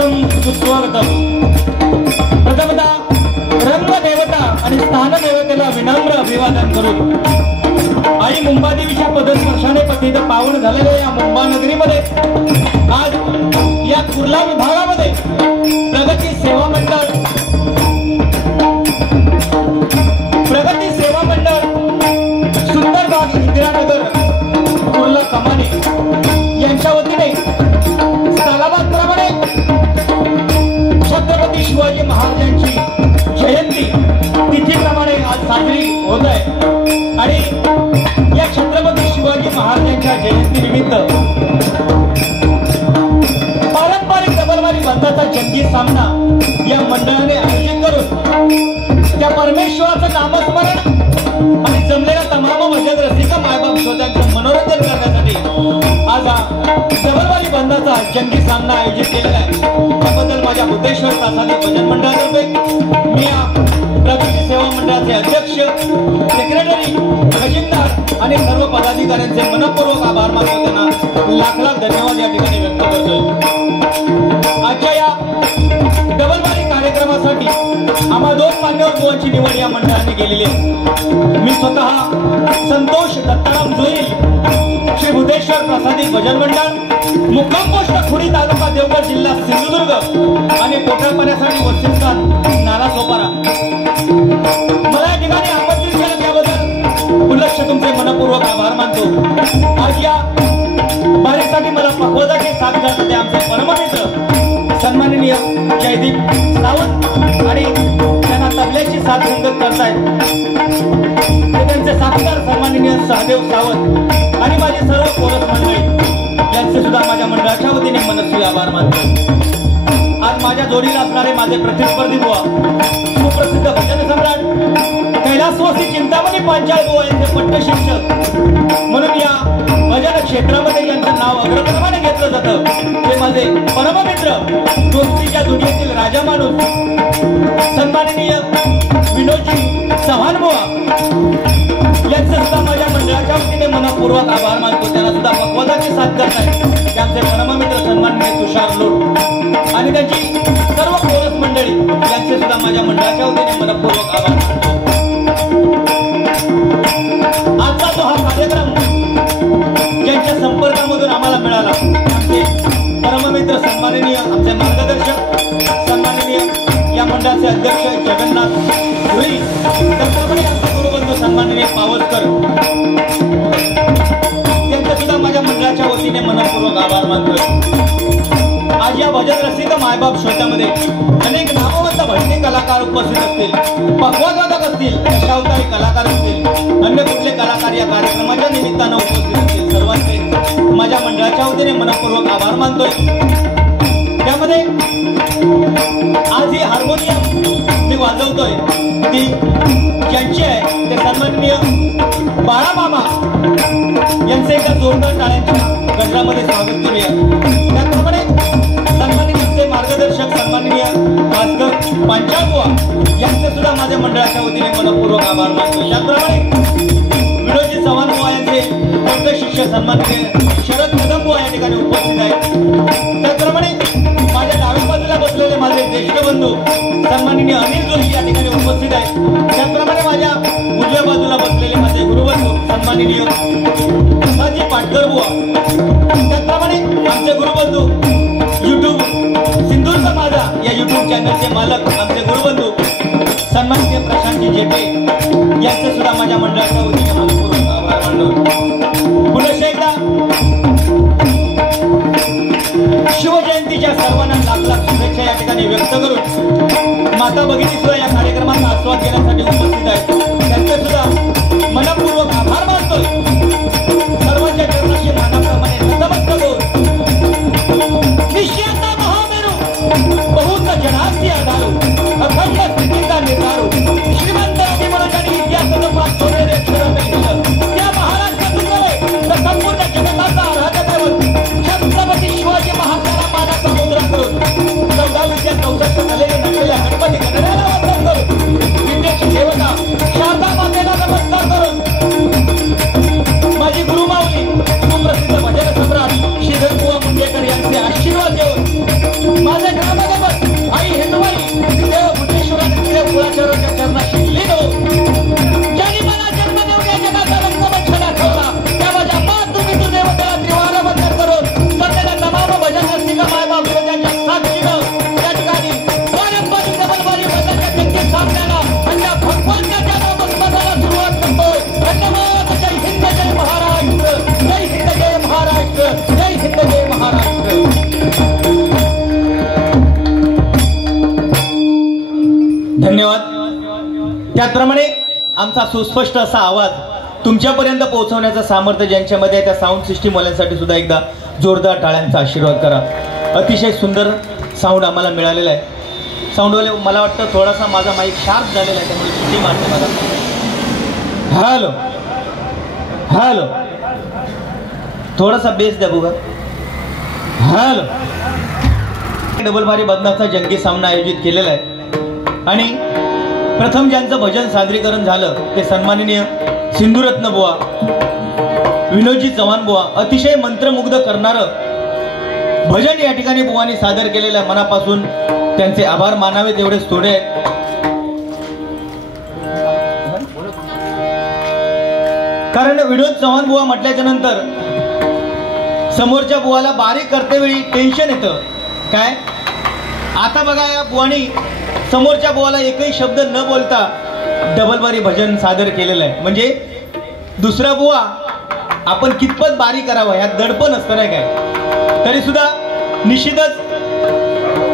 स्वागतम सुस्वागतम। प्रथमतः रंगदेवता आणि स्थानदेवतेला विनम्र अभिवादन करून आई मुंबादेवीच्या पदस्पर्शाने पतित पावन झालेल्या या मुंबा नगरीमध्ये आज या कुर्ला विभागामध्ये प्रगती सेवा मंडळ सुंदरबाग इंदिरानगर कुर्ला कमानी यांच्या वतीने सालाबादप्रमाणे छत्रपती शिवाजी महाराजांची जयंती तिथीप्रमाणे आज साजरी होत आहे आणि या छत्रपती शिवाजी महाराजांच्या जयंती निमित्त पारंपरिक डबलवारी बंदाचा जंगी सामना या मंडळाने आयोजित करून त्या परमेश्वराचं नामस्मरण आणि जमलेल्या तमाम भजन रसिका मायबाप श्रोत्यांचं मनोरंजन करण्यासाठी आज हा डबलवारी बंदाचा जंगी सामना आयोजित केलेला आहे। त्याबद्दल माझ्या बुद्धेश्वर प्रासादिक भजन मंडळातर्फे मी या प्रगती सेवा मंडळाचे अध्यक्ष, सेक्रेटरी, खजिनदार आणि सर्व पदाधिकाऱ्यांचे मनपूर्वक आभार मानतो, त्यांना लाख लाख धन्यवाद या ठिकाणी व्यक्त करतोय। आजच्या या डबलवारी कार्यक्रमासाठी आम्हा दोन मान्यवर बुवांची निवड या मंडळाने केलेली आहे। मी स्वतः संतोष दत्ताराम जोईल, श्री बुद्धेश्वर प्रासादिक भजन मंडळ, मुक्काम पोस्ट खुडी, तालुका देवगड, जिल्हा सिंधुदुर्ग आणि पोटापाण्यासाठी वसतिस्थान नालासोपारा। मला या ठिकाणी आमंत्रित केलं त्याबद्दल पुनश्च तुमचे मनपूर्वक आभार मानतो। आज या बारीसाठी मला पकवाजाची साथ घालत होते आमचे परममित्र सन्माननीय जयदीप सावंत आणि त्यांना तबल्याची साथ संगत करतायत ते त्यांचे साथीदार सन्माननीय सहदेव सावंत आणि माझे सर्व कोरस मंडळी यांचे सुद्धा माझ्या मंडळाच्या वतीने मनस्वी आभार मानतो। आज माझ्या जोडीला असणारे माझे प्रतिस्पर्धी बुवा, सुप्रसिद्ध भजन सम्राट कैलासवासी चिंतामणी पांचाळ बुवा यांचे पट्टशिक्षक म्हणून या भजन क्षेत्रामध्ये ज्यांचं नाव अग्रक्रमाने घेतलं जातं ते माझे परममित्र, दोस्तीच्या दुनियेतील राजा माणूस सन्माननीय विनोदजी चव्हाण बुवा यांचे सुद्धा माझ्या मंडळाच्या वतीने मनपूर्वक आभार मानतो। त्यांना सुद्धा पकवाजाची साथ करतायत आमचे परममित्र सन्माननीय तुषार लोट आणि त्यांची सर्व कोरस मंडळी यांचे सुद्धा माझ्या मंडळाच्या वतीने मनपूर्वक आभार मानतो। आजचा जो हा कार्यक्रम ज्यांच्या संपर्कामधून आम्हाला मिळाला आमचे परममित्र सन्माननीय आमचे मार्गदर्शक सन्माननीय या मंडळाचे अध्यक्ष जगन्नाथ धुरी, त्याचप्रमाणे आमचे गुरुबंधू सन्माननीय पावसकर यांचे सुद्धा माझ्या मंडळाच्या वतीने मनपूर्वक आभार मानतोय। आज या भजन रसिक मायबाप श्रोत्यामध्ये अनेक नामवंत भजनी कलाकार उपस्थित असतील, पकवाजवादक असतील, दशावतारी कलाकार असतील, अन्य कुठले कलाकार या कार्यक्रमाच्या निमित्तानं उपस्थित असतील, सर्वांचे माझ्या मंडळाच्या वतीने मनपूर्वक आभार मानतोय। त्यामध्ये आज ही हार्मोनियम मी वाजवतोय ती ज्यांची आहे ते सन्माननीय बाळा मामा यांचे एका जोरदार टाळ्यांच्या गजरामध्ये स्वागत करूया। त्याचप्रमाणे सन्माननीय मार्गदर्शक सन्माननीय भास्कर पांचाळ बुवा यांचे सुद्धा माझ्या मंडळाच्या वतीने मनपूर्वक आभार मानतो। त्याचप्रमाणे विनोदजी चव्हाण बुवा यांचे मोठे शिष्य सन्माननीय शरद कदम बुवा या ठिकाणी उपस्थित आहेत। त्याचप्रमाणे माझ्या डाव्या बाजूला बसलेले माझे ज्येष्ठ बंधू सन्माननीय अनिल जोशी या ठिकाणी उपस्थित आहेत। त्याचप्रमाणे माझ्या उजव्या बाजूला बसलेले माझे गुरुबंधू सन्माननीय संभाजी पाटकर बुवा, त्याचप्रमाणे आमचे गुरुबंधू युट्यूब सिंधुदुर्ग माझा या युट्यूब चॅनलचे मालक आमचे गुरुबंधू सन्माननीय प्रशांतजी जेठे यांचे सुद्धा माझ्या मंडळाच्या वतीने मनपूर्वक आभार मानतो। पुनश्च एकदा शिवजयंतीच्या सर्वांना लाख लाख शुभेच्छा या ठिकाणी व्यक्त करून माता भगिनी सुद्धा या कार्यक्रमाचा आस्वाद घेण्यासाठी उपस्थित आहेत, त्यांचे सुद्धा मनपूर्वक आभार मानतोय। सर्वांच्या चरणाशी मानाप्रमाणे नतमस्तक होऊन निश्चयाचा महामेरू बहुत जनासी आधारू अखंड स्थितीचा निर्धारू श्रीमंत अभिमनोजानी इतिहासाचं पाठ सोडलेले अक्षर त्या महाराष्ट्रातील तर संपूर्ण जगताचा आराध्य दैवत छत्रपती शिवाजी महाराजांना मानाचा मुद्रा करून 14 विद्या 64 कलेने नटलेल्या गणपती गणरायाला वंदन करून विद्येची देवता आमचा सुस्पष्ट असा आवाज तुमच्यापर्यंत पोहोचवण्याचं सामर्थ्य ज्यांच्यामध्ये आहे त्या साऊंड सिस्टीम वाल्यांसाठी सुद्धा एकदा जोरदार टाळ्यांचा आशीर्वाद करा. अतिशय सुंदर साऊंड आम्हाला मिळालेला आहे. साऊंडवाले मला वाटतं थोडासा माझा माईक शार्प झालेला आहे त्यामुळे सुट्टी मारते मला. हॅलो हॅलो थोडासा बेस द्या बघा. हॅलो. डबल बारी बदनाचा जंगी सामना आयोजित केलेला आहे आणि प्रथम ज्यांचं भजन सादरीकरण झालं ते सन्माननीय सिंधुरत्न बुवा विनोदजी चव्हाण बुवा. अतिशय मंत्रमुग्ध करणारं भजन या ठिकाणी बुवांनी सादर केलेलं आहे. मनापासून त्यांचे आभार मानावेत एवढेच थोडे आहेत. कारण विनोद चव्हाण बुवा म्हटल्याच्या नंतर समोरच्या बुवाला बारीक करतेवेळी टेन्शन येतं. काय आता बघा या बुवानी समोरच्या बुवाला एकही शब्द न बोलता डबलबारी भजन सादर केलेलं आहे. म्हणजे दुसरा बुवा आपण कितपत बारी करावं यात दडपण असतं नाही काय. तरी सुद्धा निश्चितच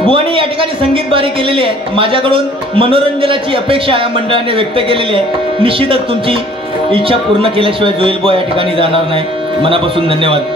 बुवानी या ठिकाणी संगीत बारी केलेली आहे. माझ्याकडून मनोरंजनाची अपेक्षा या मंडळाने व्यक्त केलेली आहे. निश्चितच तुमची इच्छा पूर्ण केल्याशिवाय जोईल बुवा या ठिकाणी जाणार नाही. मनापासून धन्यवाद.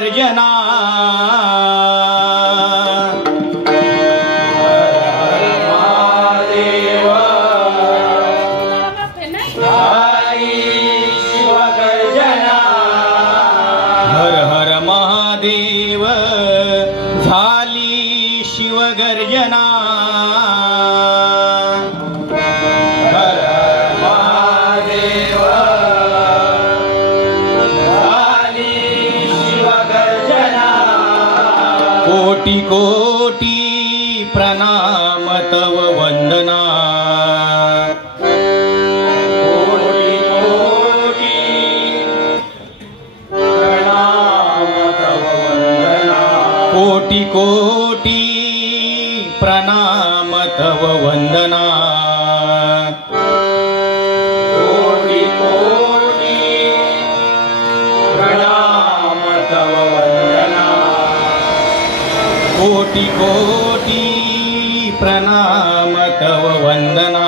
गर्जना हर हर महादेव झाली शिवगर्जना हर हर महादेव झाली शिवगर्जना कोटी कोटी प्रणाम तव वंदना कोटि कोटि प्रणाम तव वंदना कोटि कोटि प्रणाम तव वंदना कोटि कोटि प्रणाम तव वंदना कोटि कोटि प्रणाम तव वंदना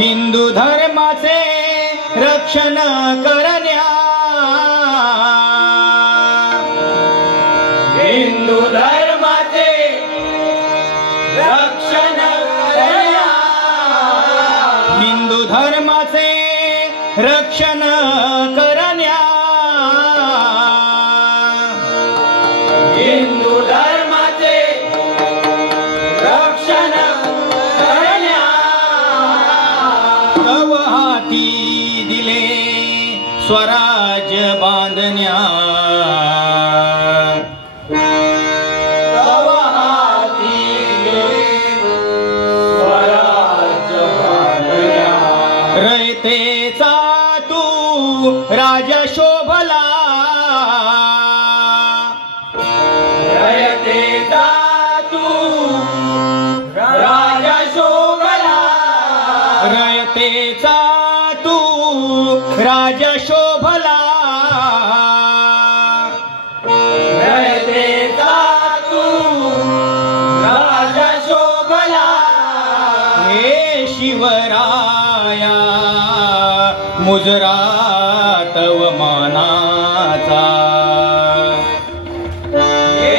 हिंदू धर्माचे रक्षण करण्या हिंदू धर्माचे रक्षण करण्या हिंदू धर्माचे रक्षण करण्या हिंदू धर्माचे रक्षण करण्या तव हाती दिले स्वराज्य बांधण्या तव हाती दिले स्वराज्य बांधण्या रयतेचा तू राजा शोभला रयतेचा तू राजा शोभला रयतेचा तू राजा शोभला रयतेचा तू राजा शोभला हे शिवराया मुजरा तव मानाचा हे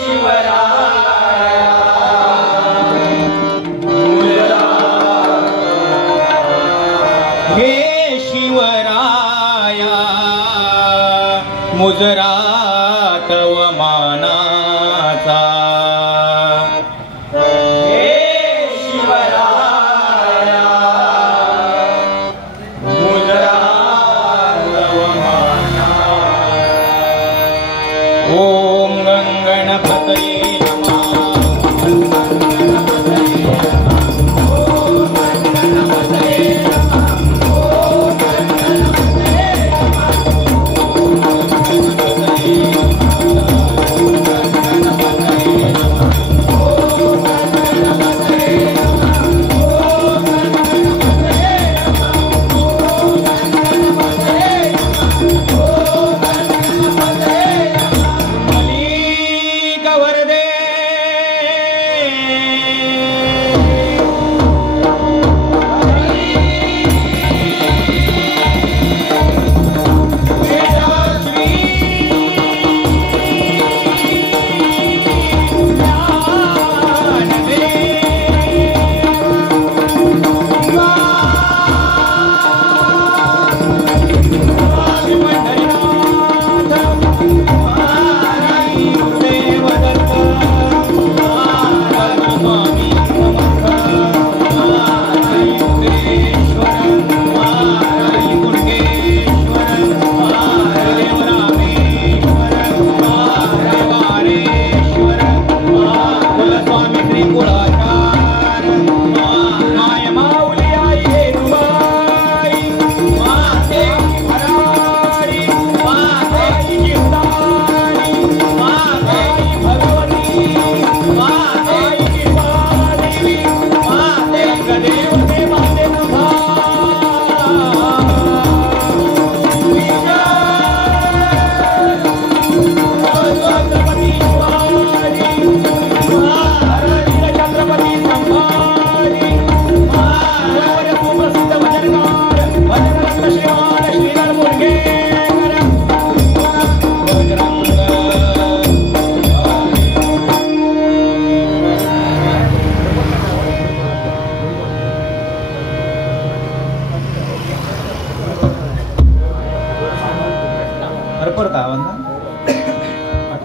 शिवराया मुजरा हे शिवराया मुजरा तव मानाचा हे शिवराया मुजरा तव मानाचा ओम गणपतये नमः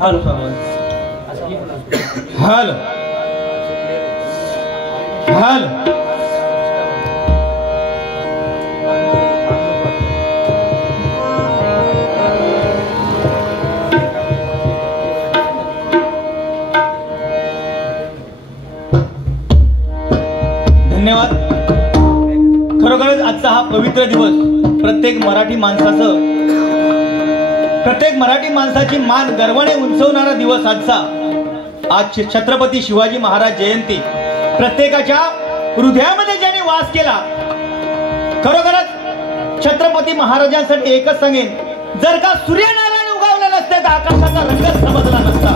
हॅलो हॅलो हॅलो धन्यवाद. खरोखरच आजचा हा पवित्र दिवस प्रत्येक मराठी माणसाची मान गर्वाने उंचवणारा दिवस आजचा. आज छत्रपती शिवाजी महाराज जयंती. प्रत्येकाच्या हृदयामध्ये ज्याने वास केला, खरोखरच छत्रपती महाराजांसाठी एकच सांगेन, जर का सूर्यनारायण उगवले नसते तर आकाशाचा रंगच समजला नसता.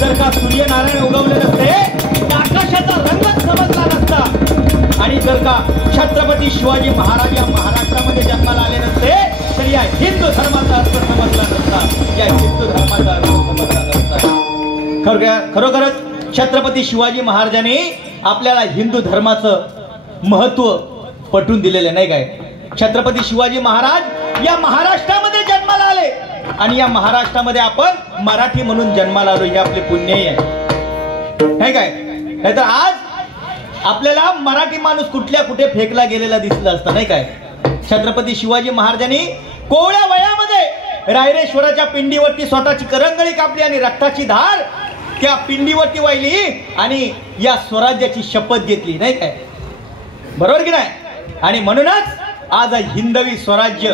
जर का सूर्यनारायण उगवले नसते तर आकाशाचा रंगच समजला नसता. आणि जर का छत्रपती शिवाजी महाराज या महाराष्ट्रामध्ये जन्माला आले नसते तर या हिंदू धर्माचा अर्थ समजला नसता. या हिंदू धर्माचा अर्थ समजला नसता. खरोखरच छत्रपती शिवाजी महाराजांनी आपल्याला हिंदू धर्माचं महत्व पटवून दिलेले नाही काय. छत्रपती शिवाजी महाराज या महाराष्ट्रामध्ये जन्माला आले आणि या महाराष्ट्रामध्ये आपण मराठी म्हणून जन्माला आलो, हे आपले पुण्यही आहे नाही काय. नाहीतर आज आपल्याला मराठी माणूस कुठल्या कुठे फेकला गेलेला दिसला असता नाही काय. छत्रपती शिवाजी महाराजांनी कोवळ्या वयामध्ये रायरेश्वराच्या पिंडीवरती स्वतःची करंगळी कापली आणि रक्ताची धार त्या पिंडीवरती वाहिली आणि या स्वराज्याची शपथ घेतली नाही काय. बरोबर की नाही. आणि म्हणूनच आज हिंदवी स्वराज्य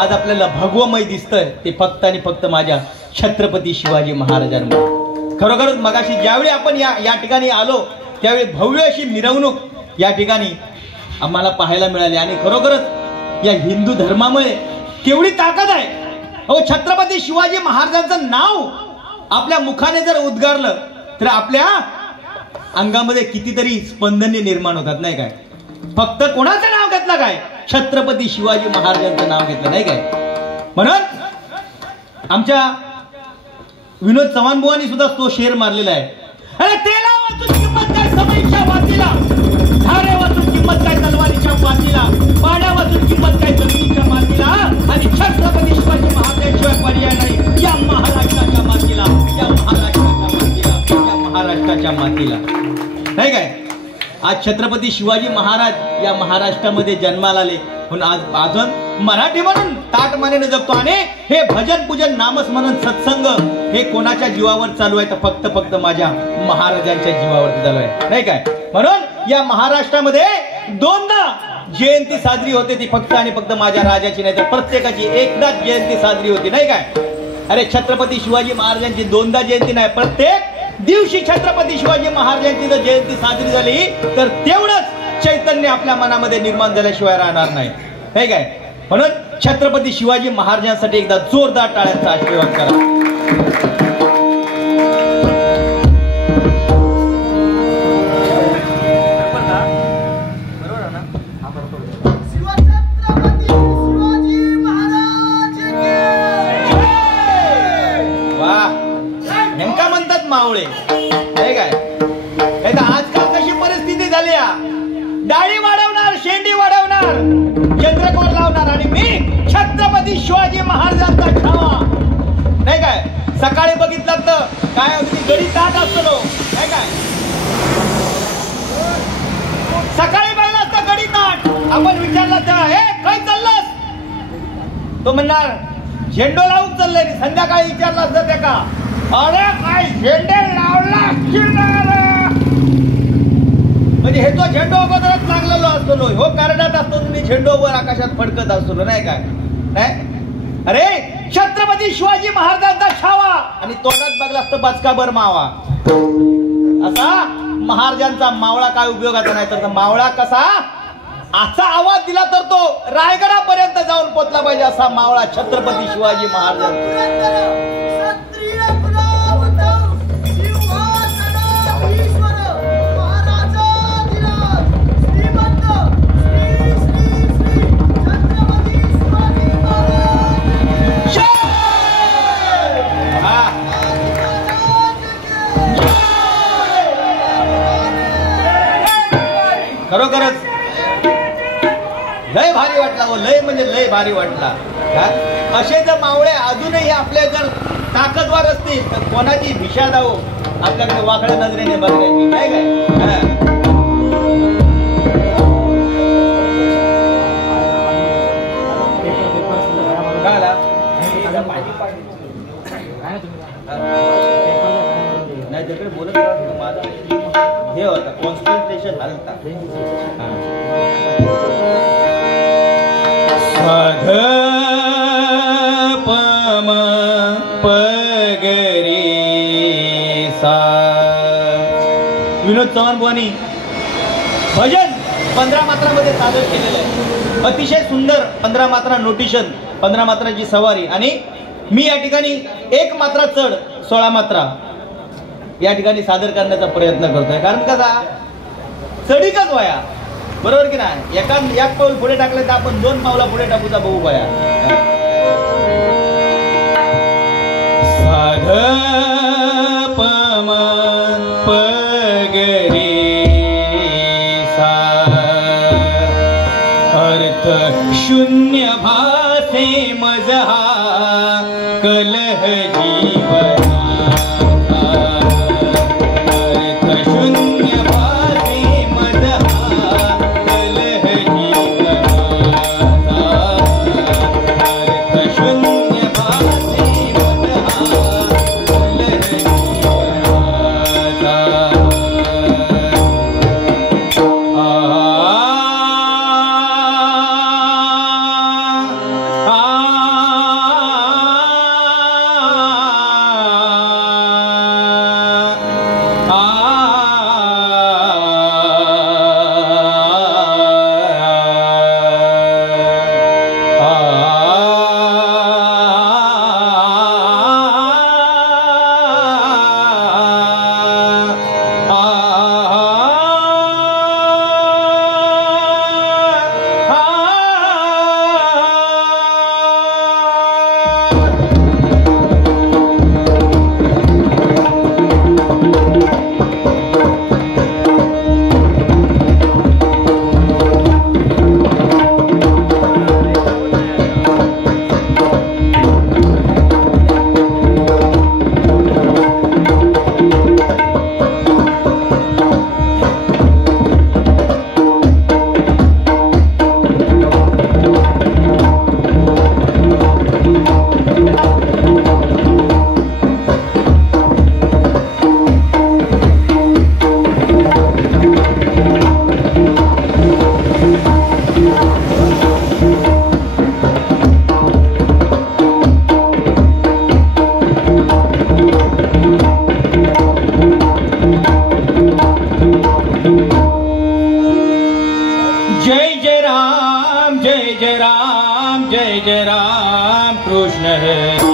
आज आपल्याला भगवमय दिसतंय, ते फक्त आणि फक्त माझ्या छत्रपती शिवाजी महाराजांमुळे. खरोखरच मगाशी ज्यावेळी आपण या ठिकाणी आलो त्यावेळी भव्य अशी मिरवणूक या ठिकाणी आम्हाला पाहायला मिळाली. आणि खरोखरच या हिंदू धर्मामुळे केवढी ताकद आहे. अहो, छत्रपती शिवाजी महाराजांचं नाव आपल्या मुखाने जर उद्गारलं तर आपल्या अंगामध्ये कितीतरी स्पंदने निर्माण होतात नाही काय. फक्त कोणाचं नाव घेतलं काय, छत्रपती शिवाजी महाराजांचं नाव घेतलं नाही काय. म्हणून आमच्या विनोद चव्हाण बुवांनी सुद्धा तो शेर मारलेला आहे. अरे तेला वाचून किंमत काय समईच्या वातीला, धारे वाचून किंमत काय तलवारीच्या वातीला, पाड्या वाचून किंमत काय जमिनीच्या मातीला, आणि छत्रपती शिवाजी महाराजांशिवाय पर्याय नाही या महाराष्ट्राच्या मातीला, या महाराष्ट्राच्या मातीला, या महाराष्ट्राच्या मातीला नाही काय. आज छत्रपती शिवाजी महाराज या महाराष्ट्रामध्ये जन्माला आले म्हणून आज अजून मराठी म्हणून ताट मानेने जगतो. आणि हे भजन पूजन नामस्मरण सत्संग हे कोणाच्या जीवावर चालू आहे तर फक्त माझ्या महाराजांच्या जीवावरती चालू आहे नाही काय. म्हणून या महाराष्ट्रामध्ये दोनदा जयंती साजरी होते, ती फक्त आणि फक्त माझ्या राजाची नाही तर प्रत्येकाची एकदाच जयंती साजरी होती नाही काय. अरे छत्रपती शिवाजी महाराजांची दोनदा जयंती नाही, प्रत्येक दिवशी छत्रपती शिवाजी महाराजांची जर जयंती साजरी झाली तर तेवढंच चैतन्य आपल्या मनामध्ये निर्माण झाल्याशिवाय राहणार नाही काय. म्हणून छत्रपती शिवाजी महाराजांसाठी एकदा जोरदार टाळ्यांचा आशीर्वाद करा. नेमका म्हणतात मावळे हे काय. आजकाल कशी परिस्थिती झाली, दाढी वाढवणार, शेंडी वाढवणार, चंद्रकोर लावणार आणि मी छत्रपती शिवाजी महाराजांचा छावा नाही काय. सकाळी बघितलं तर काय अगदी गडी ताट असतो नाही काय. सकाळी पाहिलं असतं गडी ताट, आपण विचारलं तर हे काय चाललंस, तो म्हणणार झेंडो लावून चाललंय. संध्याकाळी विचारलं असतं ते का, अरे काय झेंडे लावला म्हणजे हे तो झेंडो अगोदरच लागलेलो असतो, हो करण्यात असतो तुम्ही झेंडो वर आकाशात फडकत असतो नाही काय. नाही अरे छत्रपती शिवाजी महाराजांचा छावा आणि तोंडात बघला असतं बचकाभर मावा. असा महाराजांचा मावळा काय उपयोगाचा नाही तर मावळा कसा असा आवाज दिला तर तो रायगडापर्यंत जाऊन पोचला पाहिजे असा मावळा छत्रपती शिवाजी महाराजांचा. खरोखरच लय भारी वाटला, लय म्हणजे लय भारी वाटला. असे जर मावळे अजूनही आपले जर ताकदवार असतील तर कोणाची भिषा दाव आपल्याकडे वाकड्या नजरेने बघायची काय काय नाही तिकडे बोलत माझा हे होता कॉन्सन्ट्रेशन हलता साध पम पगरी सा विनोद चव्हाण बुवानी भजन 15 मात्रांमध्ये सादर केलेलं आहे. अतिशय सुंदर 15 मात्रा नोटेशन, 15 मात्राची सवारी. आणि मी या ठिकाणी 1 मात्रा चढ 16 मात्रा या ठिकाणी सादर करण्याचा प्रयत्न करतोय. कारण कसा चढीकच वया बरोबर की नाही. एक पाऊल पुढे टाकले तर आपण 2 पावला पुढे टाकूचा बघू वया. साध पमन पगरी सा अर्थ शून्य भासे मजहा कलह जीवन जय जय राम जय जय राम जय जय राम कृष्ण हरी.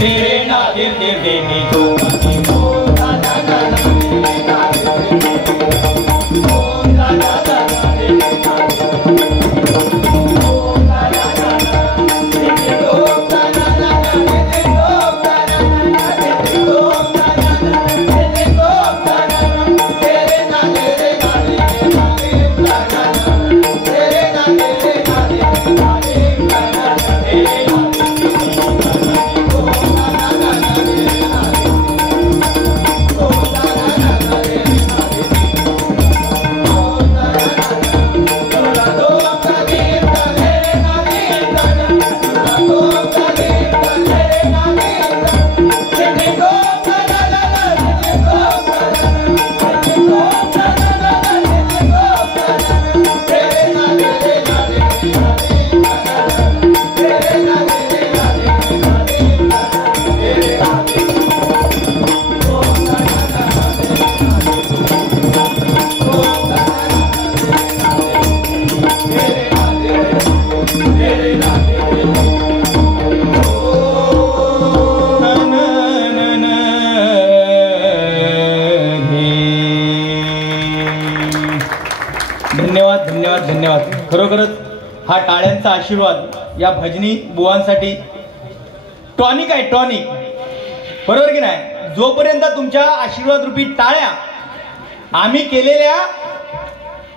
तेरे नादे तेरे नी खरोखरच हा टाळ्यांचा आशीर्वाद या भजनी बुवांसाठी टॉनिक आहे, टॉनिक. बरोबर की नाही? जोपर्यंत तुमच्या आशीर्वाद रूपी टाळ्या आम्ही केलेल्या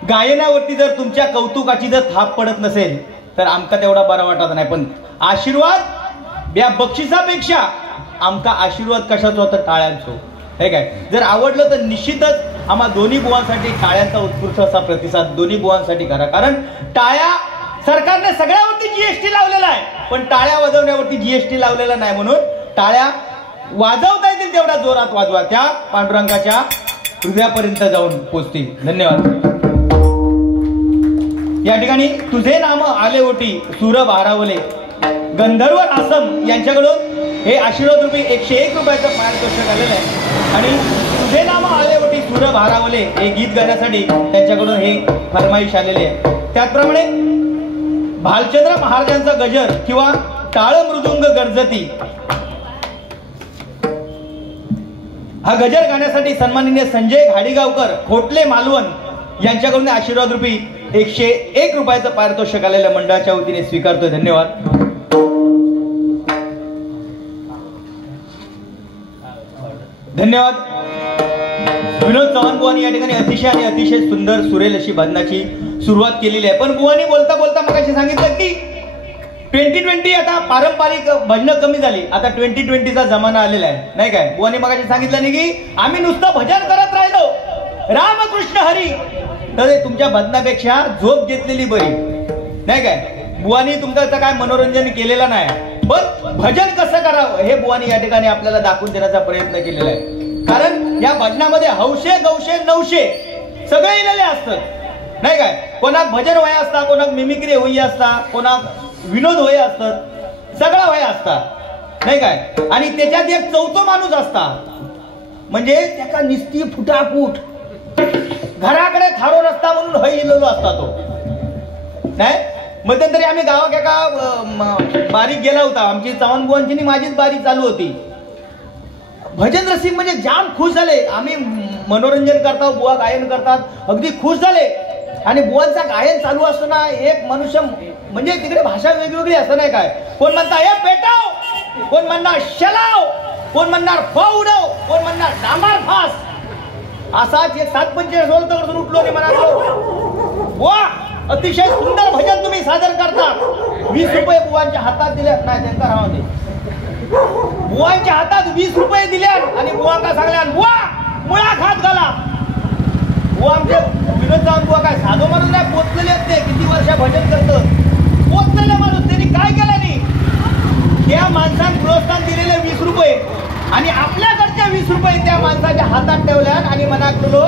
गायनावरती जर तुमच्या कौतुकाची जर थाप पडत नसेल तर आमका तेवढा बरा वाटत नाही. पण आशीर्वाद या बक्षिसापेक्षा आमका आशीर्वाद कशाचा होता? टाळ्यांचो. हे काय जर आवडलं तर निश्चितच आम्हा दोन्ही बुवांसाठी टाळ्यांचा उत्कृष्ट असा प्रतिसाद दोन्ही बुवांसाठी करा. कारण टाळ्या सरकारने सगळ्यावरती जीएसटी लावलेला आहे, पण टाळ्या वाजवण्यावरती जीएसटी लावलेला नाही. म्हणून टाळ्या वाजवता येतील तेवढा जोरात वाजवा, त्या पांडुरंगाच्या हृदयापर्यंत जाऊन पोचतील. धन्यवाद. या ठिकाणी तुझे नाम आले ओटी सूर भारावले गंधर्व आसम यांच्याकडून हे आशीर्वाद रूपी 101 रुपयाचं पारितोषिक आलेलं आहे. आणि तुझे नाम आले ओटी सूर भारावले हे गीत गाण्यासाठी त्यांच्याकडून हे फरमाईश आलेले आहे. त्याचप्रमाणे भालचंद्र महाराजांचा गजर किंवा टाळ मृदुंग गर्जती हा गजर गाण्यासाठी सन्माननीय संजय घाडीगावकर खोटले मालवण यांच्याकडून आशीर्वाद रूपी 101 रुपयाचं पारितोषिक आलेल्या मंडळाच्या वतीने स्वीकारतोय. धन्यवाद. धन्यवाद. विनोद चव्हाण बुवानी या ठिकाणी अतिशय आणि अतिशय सुंदर सुरेल अशी भजनाची सुरुवात केलेली आहे. पण बुवानी बोलता बोलता मगाशी सांगितलं की 2020 आता पारंपरिक भजनं कमी झाली, आता 2020चा जमाना आलेला आहे, नाही काय? बुवानी मगाशी सांगितलं नाही की आम्ही नुसतं भजन करत राहिलो रामकृष्ण हरी, तर तुमच्या भजनापेक्षा झोप घेतलेली बरी, नाही काय? बुवानी तुमचं काय मनोरंजन केलेलं नाही, पण भजन कसं करावं हे बुवानी या ठिकाणी आपल्याला दाखवून देण्याचा प्रयत्न केलेला आहे. कारण या भजनामध्ये हौशे गौशे नवशे सगळे इलेले असतात, नाही काय? कोणाक भजन वय असता, कोणाक मिमिक्री होई असता, कोणाक विनोद होय असतात, सगळं वय असतात, नाही काय? आणि त्याच्यात एक चौथो माणूस असता, म्हणजे त्याका निस्ती फुटाफूट घराकडे थारो रस्ता म्हणून हय इलेलो असता तो, नाही? मध्यंतरी आम्ही गावात एका बारीक गेला होता, आमची चव्हाण बुवांची माझीच बारी चालू होती. भजन रसिक म्हणजे जाम खुश झाले. आम्ही मनोरंजन करतो, बुवा गायन करतात, अगदी खुश झाले. आणि बुवांचा गायन चालू असताना एक मनुष्य म्हणजे तिकडे भाषा वेगवेगळी असं नाही काय, कोण म्हणता हे पेटाव, कोण म्हणणार शलाव, कोण म्हणणार फौडव, कोण म्हणणार डांबार फास. असाच एक 7:45 वाजता उठलो आणि म्हणालो बुवा अतिशय सुंदर भजन तुम्ही सादर करता. 20 रुपये बुवांच्या हातात दिले, नाही त्यांचा राव दे, बुवांच्या हातात 20 रुपये दिले आणि बुवांका सांगल्या बुवा मुळा खात घाला. बुवा आमचे विनोद जाऊन बुवा काय साधो माणूस नाही, पोचलेले असते, किती वर्ष भजन करतं, पोचलेले माणूस. त्यांनी काय केलं नाही, त्या माणसाने प्रोत्साहन दिलेले 20 रुपये आणि आपल्याकडच्या 20 रुपये त्या माणसाच्या हातात ठेवल्या आणि मनात तुलो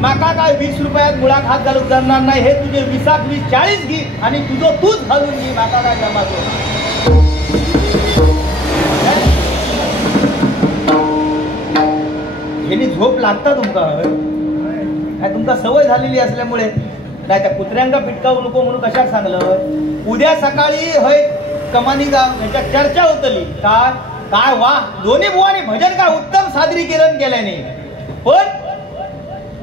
माका काय 20 रुपयात मुळा खात घालून जमणार नाही, हे तुझे 20 40 घे आणि तुझं तूच घालून घे, माका काय जमातो. हे झोप लागता तुमका, तुमका सवय झालेली असल्यामुळे. नाही त्या कुत्र्यांका पिटकावू नको म्हणून कशात सांगलं. उद्या सकाळी हय कमानी गाव ह्याच्या चर्चा होतली का काय वा, दोन्ही बुवांनी भजन काय उत्तम सादरीकरण केल्याने, पण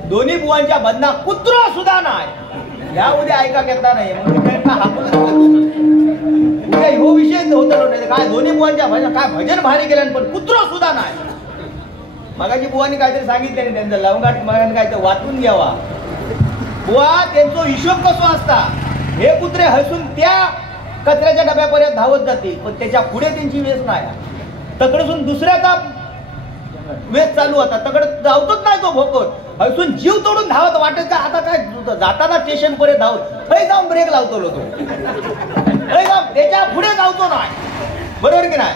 दोन्ही बुवांच्या बदना कुत्रा सुद्धा नाही. या उद्या ऐका घेतला नाही उद्या ह्यो विषय होता काय, दोन्ही बुवांच्या भजन काय भजन भारी केल्याने पण कुत्रा सुद्धा नाही. मगाची बुवांनी काहीतरी सांगितलं त्यांचं लवंगाट मगाने काय तर वाटून घ्यावा. बुवा त्यांचा हिशोब कसो असता, हे कुत्रे हसून त्या कचऱ्याच्या डब्यापर्यंत धावत जातील, पण त्याच्या पुढे त्यांची वेस नाही. तकडेसून दुसऱ्याचा वेस चालू होता, तकडे धावतच नाही तो भोकत हसून जीव तोडून धावत. वाटत का आता काय जाताना स्टेशन पर्यंत धावत, थंय जाऊन ब्रेक लावतो तो, थंय जाऊन त्याच्या पुढे धावतो नाही. बरोबर की नाही?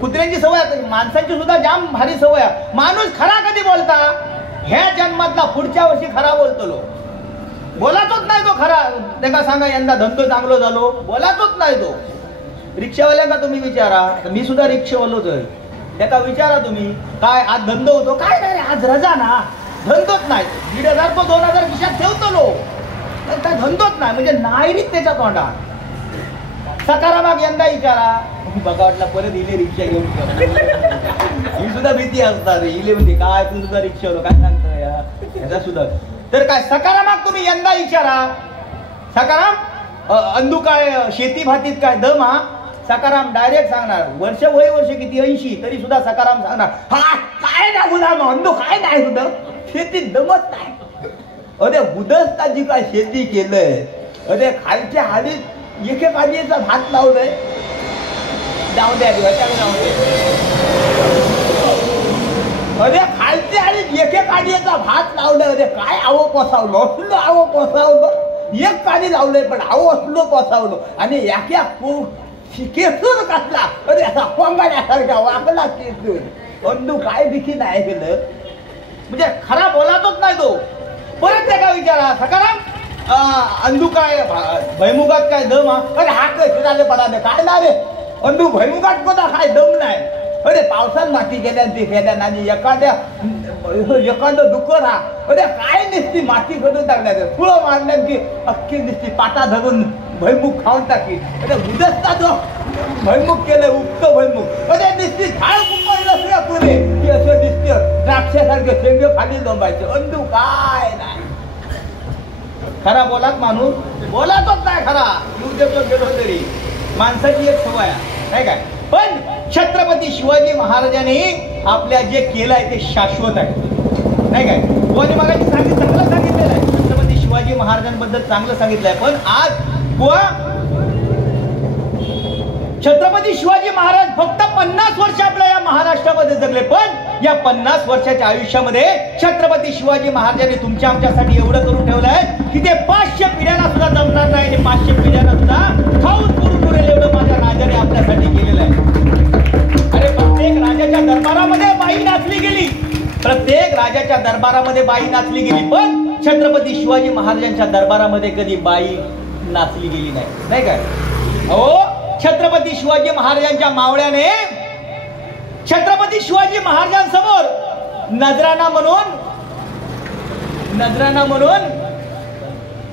कुत्र्यांची सवय, माणसांची सुद्धा जाम भारी सवय. माणूस खरा कधी बोलता, ह्या जन्मातला पुढच्या वर्षी खरा बोलतो. बोलातोच नाही तो खरा. त्यांना सांगा यंदा धंदो चांगलो झालो, बोलातोच नाही तो. रिक्षावाल्यांना तुम्ही विचारा, मी सुद्धा रिक्षावालोच आहे, त्याचा विचारा तुम्ही काय आज धंदो होतो, काय नाही आज रजा ना, धंदोच नाही. 1,500 तो 2,000 खिशात ठेवतो लो, काय धंदोच नाही, म्हणजे नाहीच त्याच्या तोंडात. सकारात्मक यंदा विचारा, बघा वाटला परत इले रिक्षा घेऊन ही सुद्धा भीती असतात. इले म्हणजे काय तू सुद्धा रिक्षावर काय सांगतो याचा सुद्धा. तर काय सकारात्मक तुम्ही यंदा विचारा, सकाराम अंधू काय शेती भातीत काय दम हा. सकाराम डायरेक्ट सांगणार, वर्ष किती 80 तरी सुद्धा सकाराम सांगणार हा काय ना गुलाम अंधू काय नाही सुद्धा शेतीत दमत नाही. अरे उदसताची काय शेती केलंय, अरे खालच्या हालीत एके काजीचा भात लावलंय, जाऊ द्या जाऊ दे. अरे खालच्या हालीत एके काजीचा भात लावलं, अरे काय आवो पसावलं असलं, आवो पसावलं एक काडी लावलंय पण आवो असलो पसावलं. आणि याक्या केसूर कसला, अरे असा पंगाण्यासारखा वाकला केसूर. अंधू काय देखी नाही केलं, म्हणजे खरा बोलातच नाही तो. परत त्या का विचारा सकाराम अंधू काय भैमुगात काय दम हा. अरे हा काय झाले पडाले काय ना रे अंधू भैमुगात कोणता काय दम नाही. अरे पावसात माती गेल्या ते गेल्या आणि एखादं दुःख राहा, अरे काय निसती माती घडून टाकल्या, फुळं मारण्याची अख्खी निसती पाटा धरून भैमुख खाऊन टाकी. अरे उदसता जो भैमुख केलं उगतं भैमुख, अरे निसती झाड कुंपण पुरे की असं दिसतं द्राक्षासारखे शेंगे खाली लोंबायचे. अंधू काय नाही खरा बोलात, माणूस बोलातच नाही खरा. युद्ध गेलो तरी माणसाची एक सवय आहे काय. पण छत्रपती शिवाजी महाराजांनी आपल्या जे केलंय ते शाश्वत आहे नाही काय. बुवानी मगाशी चांगलं सांगितलेलं आहे, छत्रपती शिवाजी महाराजांबद्दल चांगलं सांगितलंय. पण आज बुवा छत्रपती शिवाजी महाराज फक्त 50 वर्ष आपल्या या महाराष्ट्रामध्ये जगले, पण या 50 वर्षाच्या आयुष्यामध्ये छत्रपती शिवाजी महाराजांनी तुमच्या आमच्यासाठी एवढं करून ठेवलंय की ते 500 पिढ्यांना सुद्धा जमणार नाही. आणि 500 पिढ्यांना सुद्धा खाऊन करून उरेल एवढं माझ्या राजाने आपल्यासाठी केलेलं आहे. अरे प्रत्येक राजाच्या दरबारामध्ये बाई नाचली गेली, प्रत्येक राजाच्या दरबारामध्ये बाई नाचली गेली, पण छत्रपती शिवाजी महाराजांच्या दरबारामध्ये कधी बाई नाचली गेली नाही. नाही काय हो. छत्रपती शिवाजी महाराजांच्या मावळ्याने छत्रपती शिवाजी महाराजांसमोर नजराना म्हणून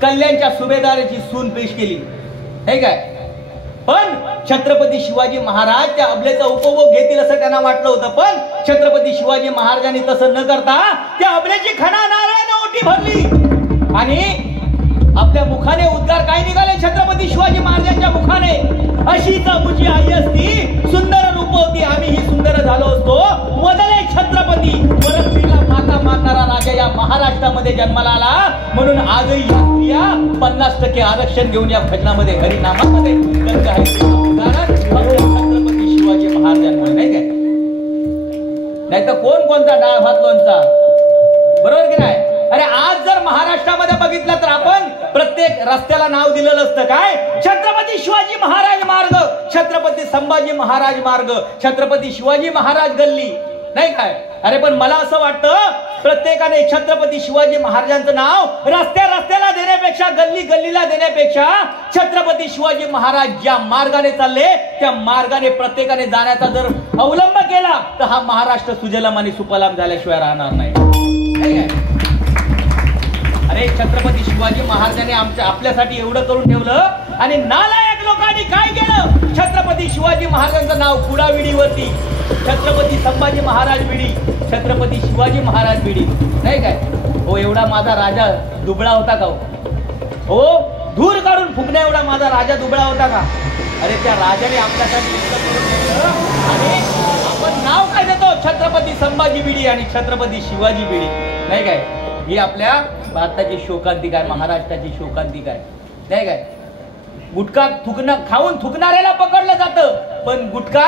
कल्याणच्या सुभेदाराची सून पेश केली हे काय. पण छत्रपती शिवाजी महाराज त्या अबलेचा उपभोग घेतील असं त्यांना वाटलं होतं, पण छत्रपती शिवाजी महाराजांनी तसं न करता त्या अबलेची खणा नारळाने ओटी भरली. आणि आपल्या मुखाने उद्गार काय निघाले छत्रपती शिवाजी महाराजांच्या मुखाने, अशीच मुझी आई असती सुंदर रूपवती आम्ही ही सुंदर झालो असतो. वदले छत्रपती परस्त्रीला माता मानणारा राजा या महाराष्ट्रामध्ये जन्माला आला, म्हणून आजही या स्त्रिया 50% आरक्षण घेऊन या भजनामध्ये हरिनामामध्ये दंग आहे. छत्रपती शिवाजी महाराजांमुळे नाही काय. नाही तर कोणता डाळ भात लोणचा, बरोबर की नाही. अरे आज जर महाराष्ट्रामध्ये बघितलं तर आपण प्रत्येक रस्त्याला नाव दिलेलं असतं काय, छत्रपती शिवाजी महाराज मार्ग, छत्रपती संभाजी महाराज मार्ग, छत्रपती शिवाजी महाराज गल्ली नाही काय. अरे पण मला असं वाटतं प्रत्येकाने छत्रपती शिवाजी महाराजांचं नाव रस्त्याला देण्यापेक्षा, गल्ली गल्लीला देण्यापेक्षा छत्रपती शिवाजी महाराज ज्या मार्गाने चालले त्या मार्गाने प्रत्येकाने जाण्याचा जर अवलंब केला तर हा महाराष्ट्र सुजलाम आणि सुफलाम झाल्याशिवाय राहणार नाही. अरे छत्रपती शिवाजी महाराजांनी आपल्यासाठी एवढं करून ठेवलं आणि नालायक लोकांनी काय केलं? छत्रपती शिवाजी महाराजांचं नाव कुडाविडीवरती छत्रपती संभाजी महाराज बिडी, छत्रपती शिवाजी महाराज बिडी, नाही काय हो? एवढा माझा राजा दुबळा होता का हो? धूर काढून फुकण्या एवढा माझा राजा दुबळा होता का? अरे त्या राजाने आपल्यासाठी आणि आपण नाव काय देतो? छत्रपती संभाजी बिडी आणि छत्रपती शिवाजी बिडी, नाही काय? ही आपल्या भारताची शोकांतिका आहे, महाराष्ट्राची शोकांतिका आहे, नाही काय? गुटखा खाऊन थुकणाऱ्याला पकडलं जातं, पण गुटखा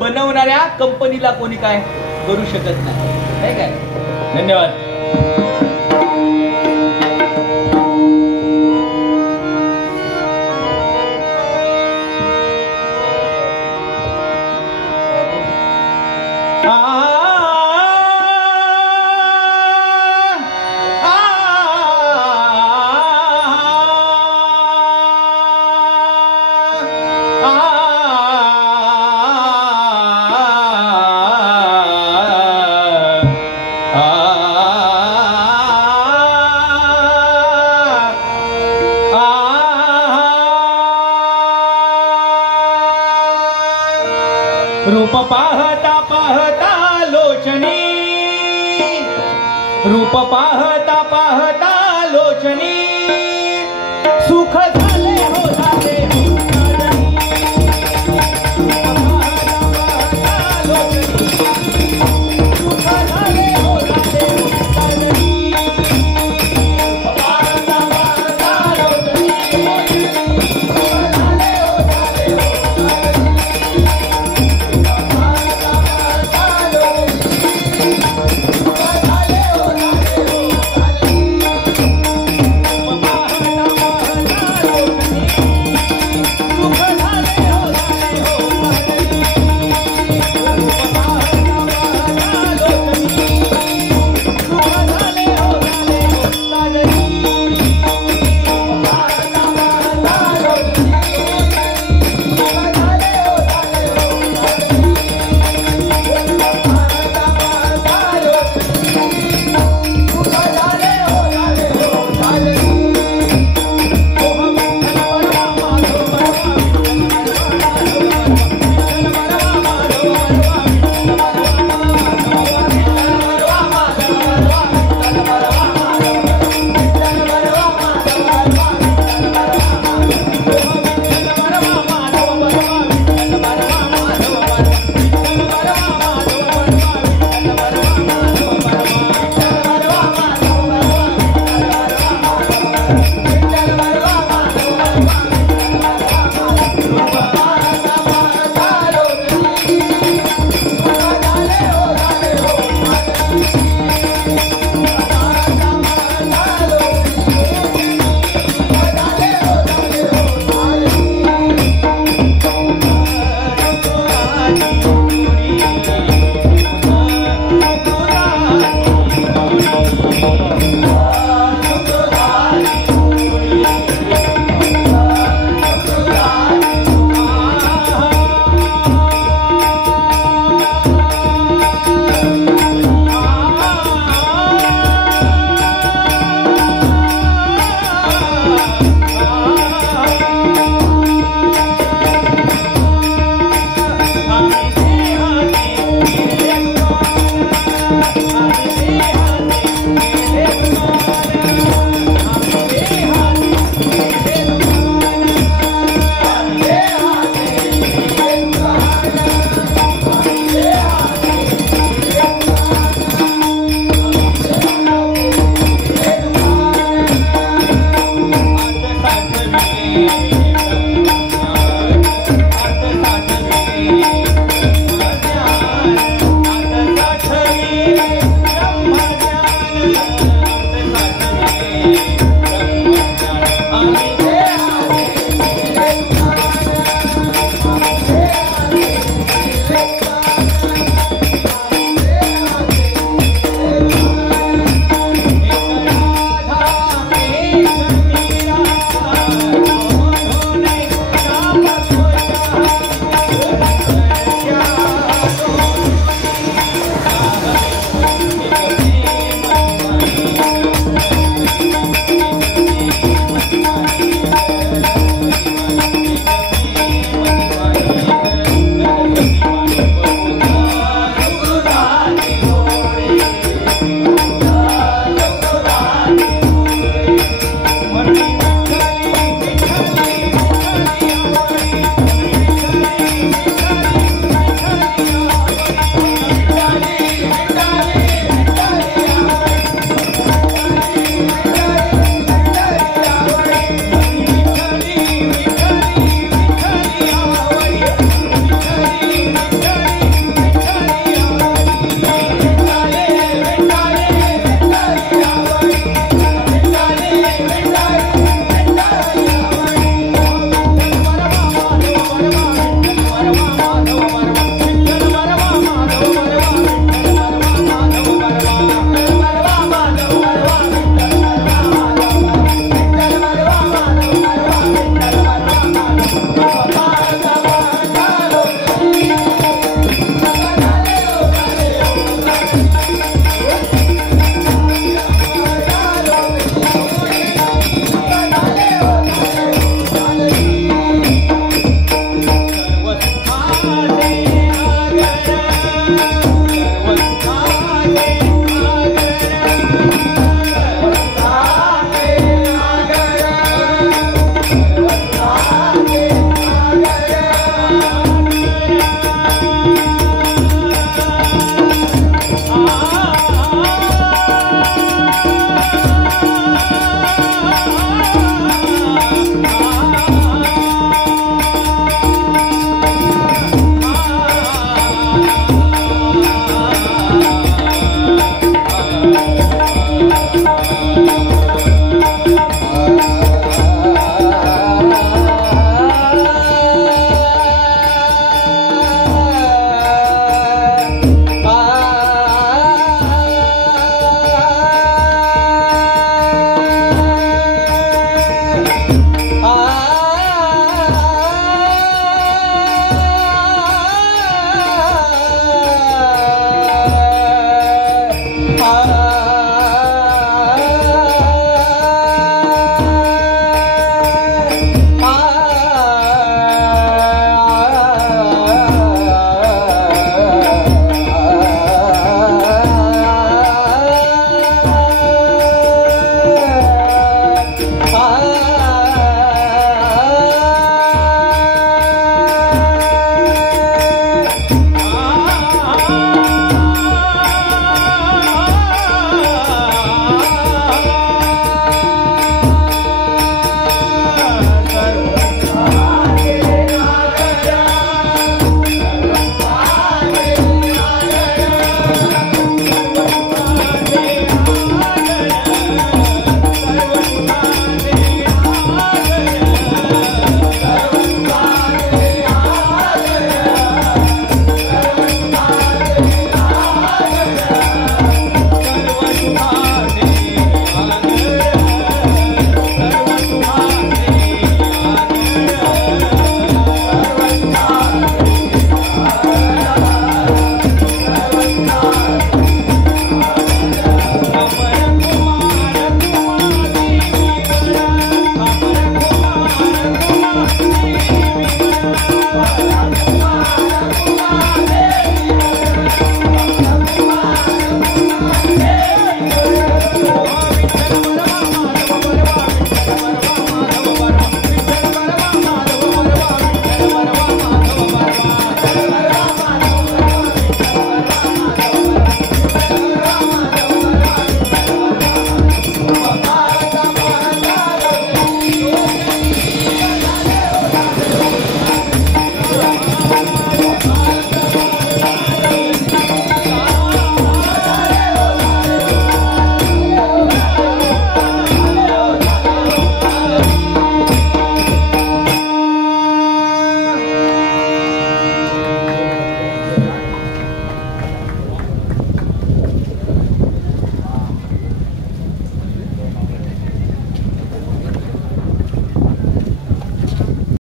बनवणाऱ्या कंपनीला कोणी काय करू शकत नाही काय? धन्यवाद. रूप पाहता पाहता लोचनी, रूप पाहता पाहता लोचनी, सुख झाले हो झाले Hey!